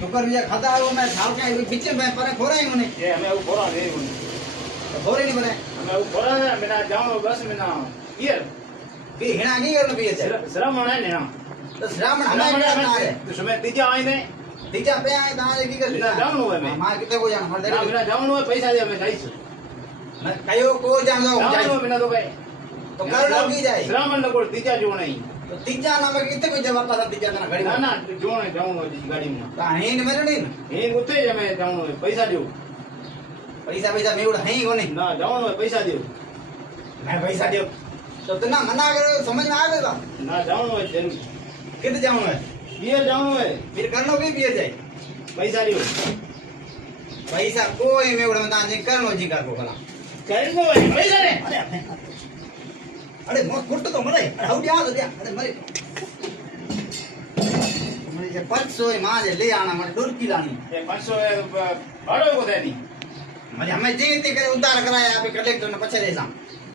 टुकर भी खाता है वो मैं साल का पीछे मैं पर खोरा ही मुने ये हमें वो खोरा दे उन खोरे नहीं बने हमें वो खोरा है मेरा जाऊं बस में ना ये कि हिना की करने भी है श्रावण है ना तो श्रावण हमारे ना है तो समय तीजा आए ने तीजा पे आए दाने की कर बिना जाऊं है मैं मां कितने को जाना हर ना बिना जाऊं है पैसा दे हमें जाइस मैं कयो को जानो जाऊं बिना तो भाई तो करना की जाए श्रावण को तीजा जो नहीं तो तीजा ना में कितने को जवाब पता तीजा ना घड़ी ना ना जो नहीं जाऊं गाड़ी में तो हेन मेरे नहीं ये गुत्ते जे मैं जाऊं पैसा दो पैसा पैसा मेवड़ है ही कोनी ना जाऊं पैसा दो मैं पैसा दो तो तना मना करो समझ में आवेगा ना जाऊं है जरूर कितने जाऊं है बियर जाऊं है फिर करनो भी पिए जाए पैसा दो पैसा कोई मेवड़ में ताजे करनो जी कर को भला करनो है पैसा रे अरे मत कुट तो मरे हाउ दिया तो दिया अरे मरे मरे जे 500 मां जे ले आना मरे डुरकी लानी ये 500 भाड़ो को देनी मरे हमें जीती करे उधार कराया अभी कलेक्टर ने पछे देसा